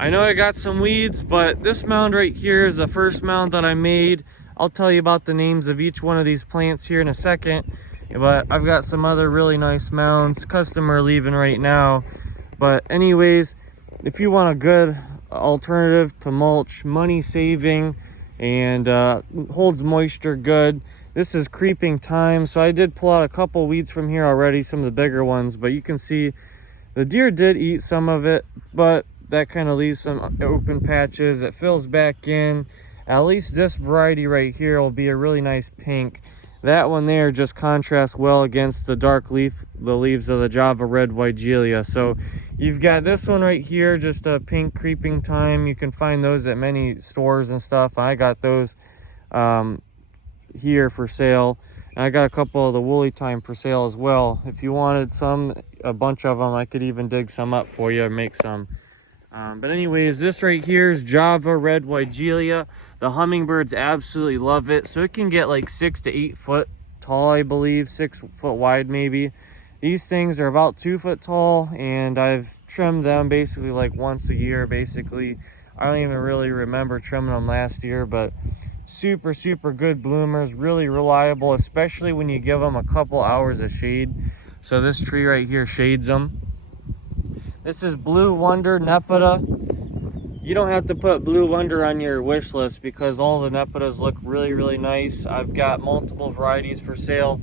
I know I got some weeds, but this mound right here is the first mound that I made. I'll tell you about the names of each one of these plants here in a second, but I've got some other really nice mounds. Customer leaving right now, but anyways, if you want a good alternative to mulch, money saving, and holds moisture good, this is creeping thyme. So I did pull out a couple weeds from here already, some of the bigger ones, but you can see the deer did eat some of it, but that kind of leaves some open patches. It fills back in. At least this variety right here will be a really nice pink. That one there just contrasts well against the dark leaf, the leaves of the Java red hydrangea. So you've got this one right here, just a pink creeping thyme. You can find those at many stores and stuff. I got those here for sale. And I got a couple of the woolly thyme for sale as well. If you wanted a bunch of them, I could even dig some up for you or make some. But anyways, this right here is Java red hydrangea. The hummingbirds absolutely love it. So it can get like 6 to 8 foot tall, I believe, 6 foot wide maybe. These things are about 2 foot tall, and I've trimmed them basically like once a year basically. I don't even really remember trimming them last year, but super good bloomers, really reliable, especially when you give them a couple hours of shade. So this tree right here shades them. This is Blue Wonder Nepeta. You don't have to put Blue Wonder on your wish list because all the Nepetas look really nice. I've got multiple varieties for sale.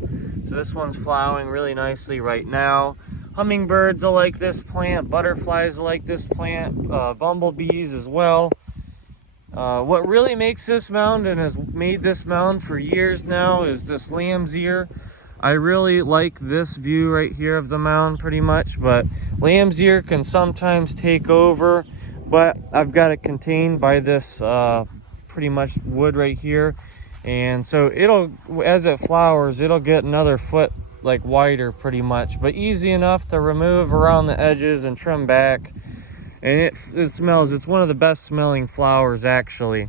So this one's flowering really nicely right now. Hummingbirds will like this plant, butterflies will like this plant, bumblebees as well. What really makes this mound, and has made this mound for years now, is this lamb's ear. I really like this view right here of the mound pretty much, but lamb's ear can sometimes take over, but I've got it contained by this pretty much wood right here. And so it'll, as it flowers, it'll get another foot like wider pretty much, but easy enough to remove around the edges and trim back. And it smells, it's one of the best smelling flowers actually.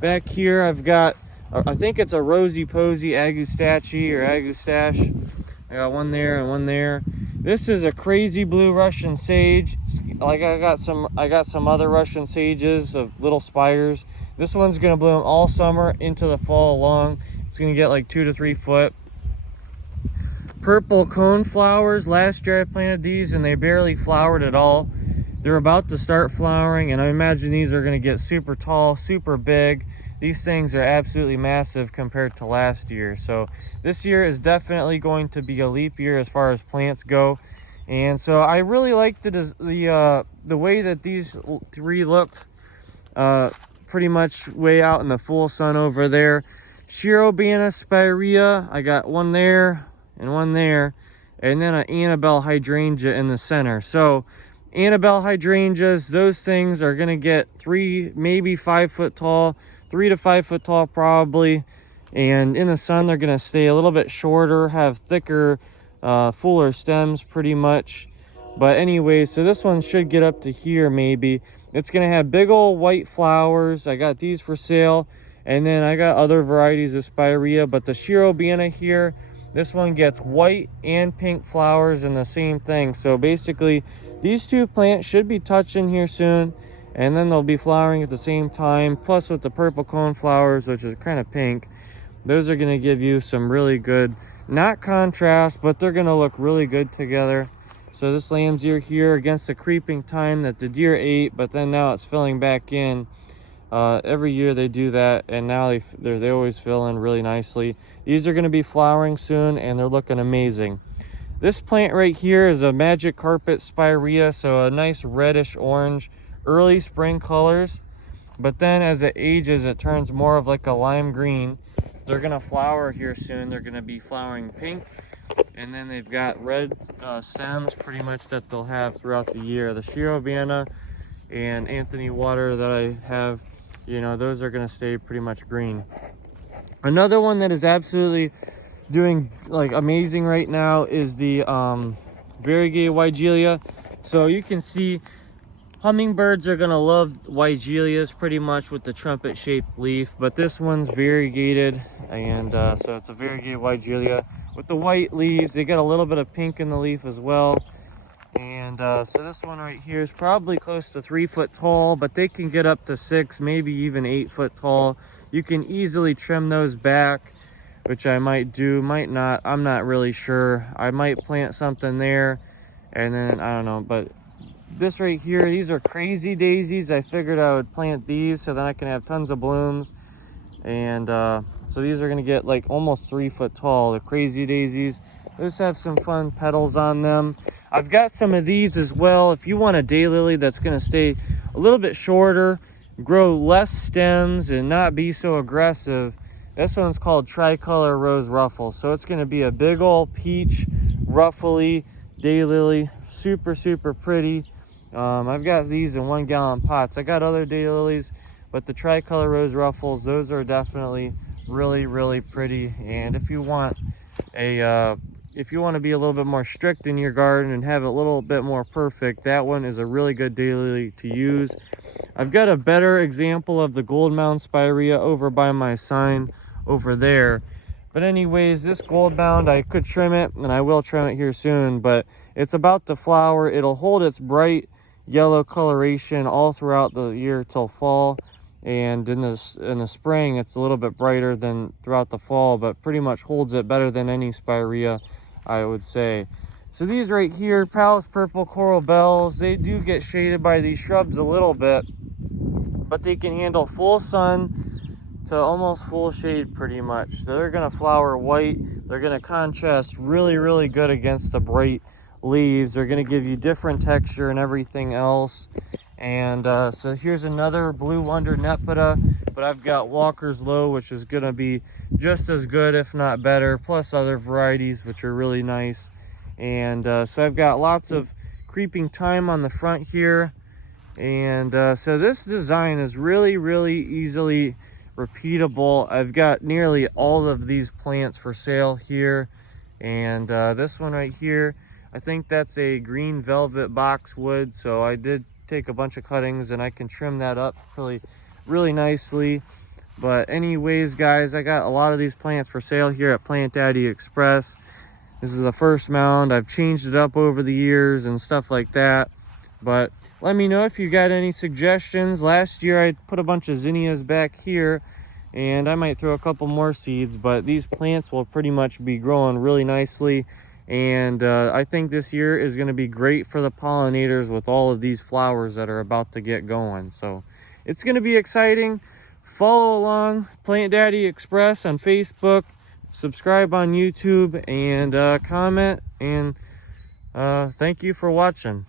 Back here I've got, I think it's a Rosy Posy Agustache or Agustache. I got one there and one there. This is a crazy blue Russian sage. Like I got some other Russian sages of little spires. This one's gonna bloom all summer into the fall long. It's gonna get like 2 to 3 foot. Purple coneflowers. Last year I planted these and they barely flowered at all. They're about to start flowering, and I imagine these are gonna get super tall, super big. These things are absolutely massive compared to last year. So this year is definitely going to be a leap year as far as plants go. And so I really like the way that these 3 looked, pretty much way out in the full sun over there. Cherubina spirea, I got one there and one there, and then an Annabelle hydrangea in the center. So Annabelle hydrangeas, those things are gonna get 3, maybe 5 foot tall, 3 to 5 foot tall probably, and in the sun they're gonna stay a little bit shorter, have thicker, fuller stems pretty much. But anyway, so this one should get up to here maybe. It's gonna have big old white flowers. I got these for sale, and then I got other varieties of spirea, but the cherubina here, this one gets white and pink flowers in the same thing. So basically these 2 plants should be touching here soon, and then they'll be flowering at the same time. Plus with the purple coneflowers, which is kind of pink, those are going to give you some really good, not contrast, but they're going to look really good together. So this lamb's ear here against the creeping thyme that the deer ate, but then now it's filling back in. Every year they do that, and now they always fill in really nicely. These are going to be flowering soon, and they're looking amazing. This plant right here is a magic carpet spirea, so a nice reddish orange, early spring colors. But then as it ages, it turns more of like a lime green. They're going to flower here soon. They're going to be flowering pink, and then they've got red stems pretty much that they'll have throughout the year. The cherubina and Anthony water that I have, you know, those are going to stay pretty much green. Another one that is absolutely doing like amazing right now is the variegated hydrangea. So you can see hummingbirds are going to love hydrangeas pretty much with the trumpet shaped leaf, but this one's variegated, and so it's a variegated hydrangea with the white leaves. They get a little bit of pink in the leaf as well. And so this one right here is probably close to 3 foot tall, but they can get up to 6, maybe even 8 foot tall. You can easily trim those back, which I might do, might not. I'm not really sure. I might plant something there, and then I don't know. But this right here, these are crazy daisies. I figured I would plant these so then I can have tons of blooms. And so these are gonna get like almost 3 foot tall, the crazy daisies. Those have some fun petals on them. I've got some of these as well. If you want a daylily that's gonna stay a little bit shorter, grow less stems and not be so aggressive, this one's called tricolor rose ruffle. So it's gonna be a big old peach ruffly daylily, super, super pretty. I've got these in 1 gallon pots. I got other daylilies, but the tricolor rose ruffles, those are definitely really, really pretty. And if you want to be a little bit more strict in your garden and have it a little bit more perfect, that one is a really good daylily to use. I've got a better example of the gold mound spirea over by my sign over there. But anyways, this gold mound, I could trim it, and I will trim it here soon, but it's about to flower. It'll hold its bright yellow coloration all throughout the year till fall. And in the spring, it's a little bit brighter than throughout the fall, but pretty much holds it better than any spirea, I would say. So these right here, Palace Purple Coral Bells, they do get shaded by these shrubs a little bit, but they can handle full sun to almost full shade pretty much. So they're gonna flower white. They're gonna contrast really, really good against the bright leaves. They're gonna give you different texture and everything else. And so here's another Blue Wonder Nepeta, but I've got Walker's Low, which is gonna be just as good, if not better, plus other varieties, which are really nice. And so I've got lots of creeping thyme on the front here. And so this design is really, really easily repeatable. I've got nearly all of these plants for sale here. And this one right here, I think that's a green velvet boxwood. So I did take a bunch of cuttings and I can trim that up really nicely. But anyways, guys, I got a lot of these plants for sale here at Plant Daddy Express. This is the first mound. I've changed it up over the years and stuff like that. But let me know if you got any suggestions. Last year I put a bunch of zinnias back here, and I might throw a couple more seeds, but these plants will pretty much be growing really nicely. And I think this year is going to be great for the pollinators with all of these flowers that are about to get going. So it's going to be exciting. Follow along Plant Daddy Express on Facebook, subscribe on YouTube, and comment. And thank you for watching.